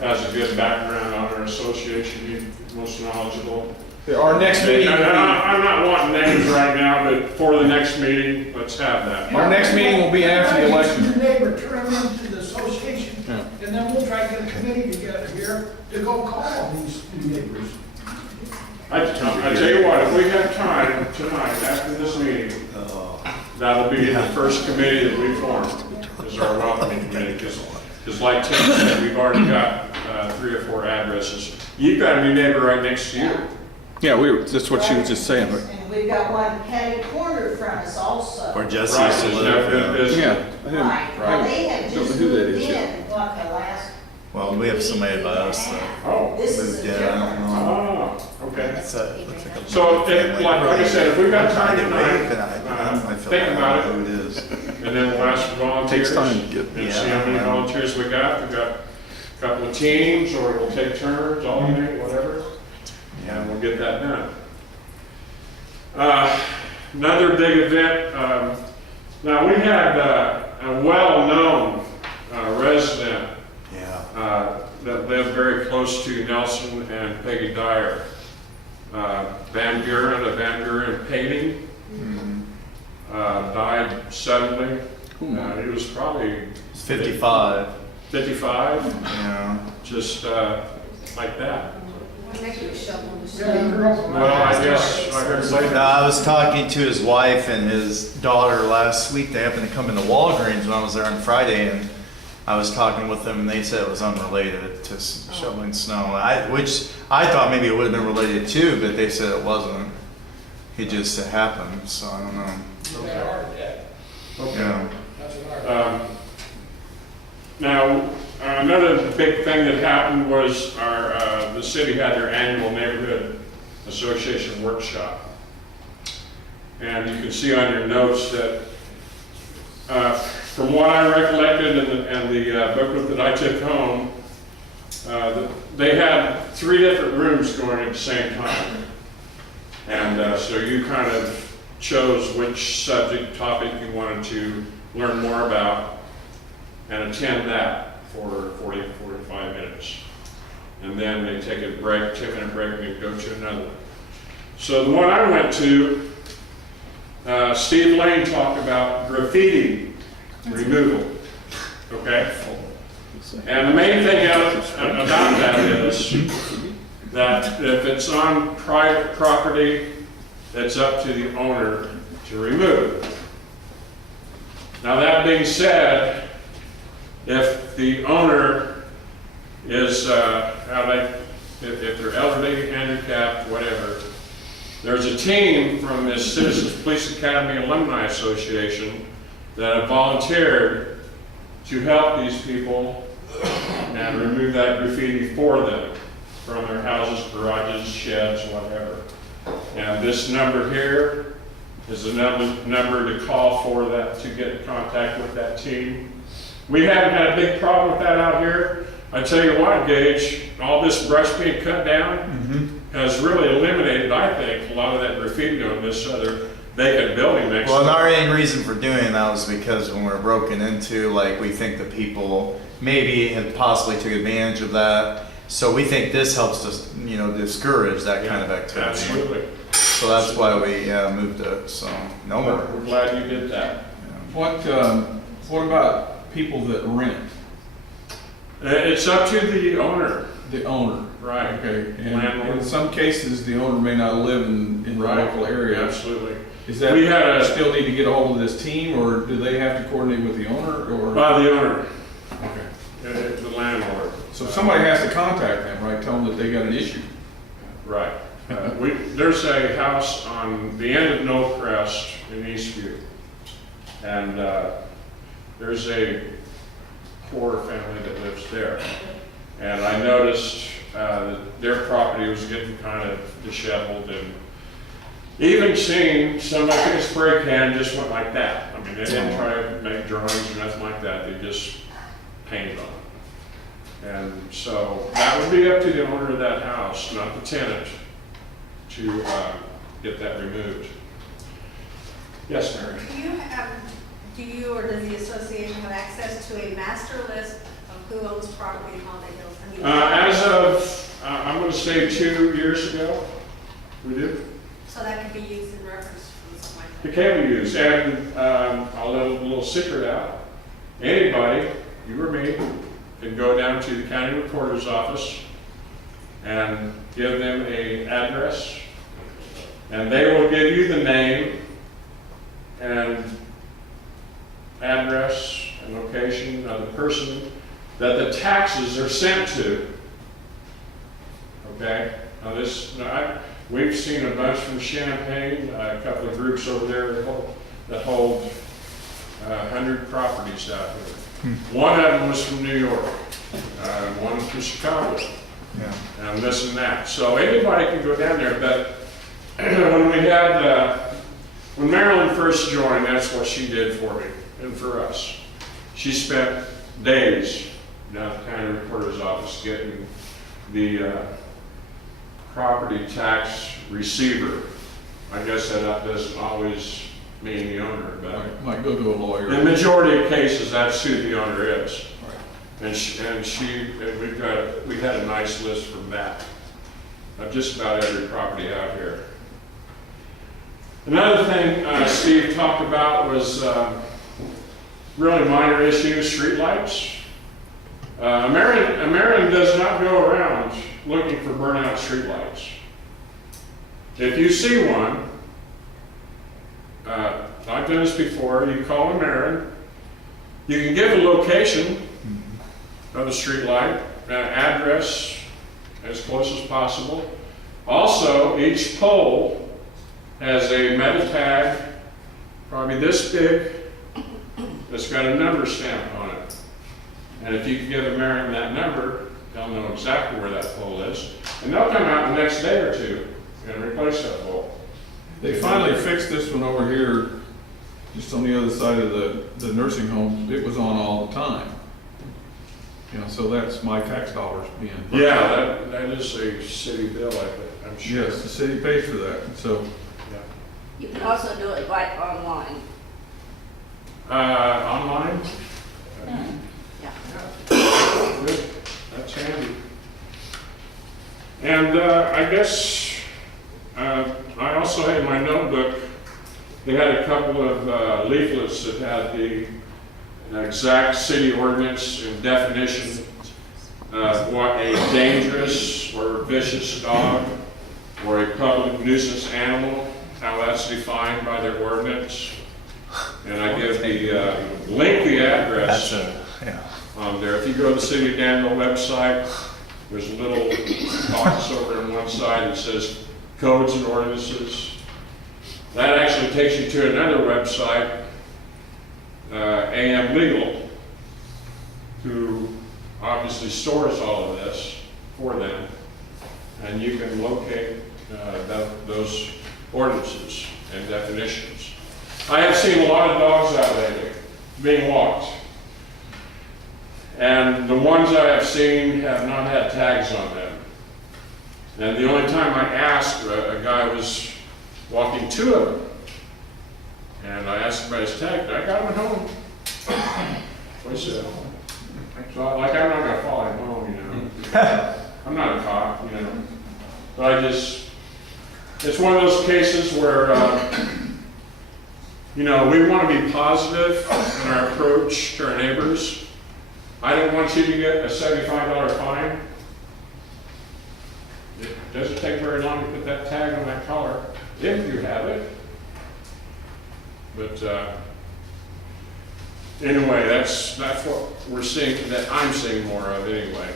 has a good background on our association, he's most knowledgeable. Our next meeting. I'm not wanting names right now, but for the next meeting, let's have that. Our next meeting will be after the election. Your neighbor, turn them into the association, Yeah. and then we'll try to get a committee together here to go call these new neighbors. I tell you what, if we have time tonight after this meeting, that'll be the first committee that we form, is our welcoming committee, because like Tim said, we've already got 3 or 4 addresses. You've got a new neighbor right next to you. Yeah, that's what she was just saying. But And we've got one catty corner from us also. Or Jesse Right, used to there's live. no Yeah. business. yeah, Right, well, they have don't know just who that moved is in, yet. what, the last. Well, we have somebody by us that Oh, This is moved a in. I don't different. know. oh, okay. It's a, looks like a So, like I said, if we've got time I tonight, feel think like I about know it, who it is. and then we'll ask for volunteers. Takes time to get- And see how many volunteers we got. We've got a couple of teams, or we'll take turns, alternate, whatever, and we'll get that done. Another big event, now we had a well-known resident Yeah. that lived very close to Nelson and Peggy Dyer. Van Buren of Van Buren Painting died suddenly. He was probably 55. 55, Yeah. just like that. Maybe we shovel the Yeah, the girl from my Well, I house. guess I heard No, later. I was talking to his wife and his daughter last week. They happened to come into Walgreens when I was there on Friday, and I was talking with them, and they said it was unrelated to shoveling snow. Which I thought maybe it would have been related too, but they said it wasn't. It just happened, so I don't know. They are dead. Yeah. That's what I heard. Now, another big thing that happened was the city had their annual neighborhood association workshop. And you can see on your notes that from what I recollected and the booklet that I took home, they had 3 different rooms going at the same time. And so you kind of chose which subject topic you wanted to learn more about and attend that for 40, 45 minutes. And then they take a break, 10-minute break, and go to another one. So the one I went to, Steve Lane talked about graffiti removal, okay? And the main thing about that is that if it's on private property, it's up to the owner to remove. Now that being said, if the owner is, if they're elderly, handicapped, whatever, there's a team from this Citizens Police Academy Alumni Association that have volunteered to help these people and remove that graffiti for them from their houses, garages, sheds, whatever. And this number here is the number to call for that, to get in contact with that team. We haven't had a big problem with that out here. I tell you what, Gage, all this brush being cut down has really eliminated, I think, a lot of that graffiti on this other vacant building next Well, and door. our main reason for doing that was because when we're broken into, like, we think that people maybe had possibly took advantage of that. So we think this helps us, discourage that kind of activity. Absolutely. So that's why we moved it. So no more. We're glad you did that. What about people that rent? It's up to the owner, The owner. right? Okay. And Landlord. in some cases, the owner may not live in the Right. local area. Absolutely. Is that, We had a- still need to get a hold of this team, or do they have to coordinate with the owner, or? By the owner, Okay. the landlord. So somebody has to contact them, right? Tell them that they got an issue. Right. There's a house on the end of Knollcrest in Eastview. And there's a poor family that lives there. And I noticed that their property was getting kind of disheveled, and even seeing somebody took a spray can just went like that. I mean, they didn't try to make drawings or nothing like that. They just painted on it. And so that would be up to the owner of that house, not the tenant, to get that removed. Yes, Mary? Do you or does the association have access to a master list of who owns property in Holiday Hills? I As of, I'm gonna say 2 years ago, we did. So that could be used in reference to something like It that. can be used, and I'll let a little secret out. Anybody, you or me, can go down to the county recorder's office and give them an address, and they will give you the name and address and location of the person that the taxes are sent to. Okay? Now we've seen a bunch from Champaign, a couple of groups over there that hold 100 properties out here. One of them was from New York, one from Chicago, Yeah. and this and that. So anybody can go down there, but when Marilyn first joined, that's what she did for me and for us. She spent days down at the county recorder's office getting the property tax receiver. I guess that doesn't always mean the owner, but Might go to a lawyer. in the majority of cases, that's who the owner is. Right. And we had a nice list from that, of just about every property out here. Another thing Steve talked about was really minor issues, streetlights. American does not go around looking for burnout streetlights. If you see one, I've done this before, you call American, you can give a location of the streetlight, address as close as possible. Also, each pole has a metal tag, probably this big, that's got a number stamp on it. And if you can give American that number, they'll know exactly where that pole is. And they'll come out the next day or two and replace that pole. They finally fixed this one over here, just on the other side of the nursing home. It was on all the time. You know, so that's my tax dollars being. Yeah, that is a city bill, I think, I'm sure. Yes, the city pays for that, so. You can also do it right online. Online? Yeah. Good, that's handy. And I guess, I also had in my notebook, they had a couple of leaflets that had the exact city ordinance and definition of what a dangerous or vicious dog or a public nuisance animal, how that's defined by their ordinance. And I give the lengthy address Yeah. on there. If you go to the City of Danville website, there's a little box over on one side that says codes and ordinances. That actually takes you to another website, AM Legal, who obviously stores all of this for them. And you can locate those ordinances and definitions. I have seen a lot of dogs out lately being walked. And the ones I have seen have not had tags on them. And the only time I asked, a guy was walking two of them. And I asked him about his tag, I got him at home. What he said. So I'm not gonna follow him home, you know. I'm not a cop, you know. But it's one of those cases where, you know, we want to be positive in our approach to our neighbors. I don't want you to get a $75 fine. It doesn't take very long to put that tag on that collar, if you have it. But anyway, that's what we're seeing, that I'm seeing more of anyway.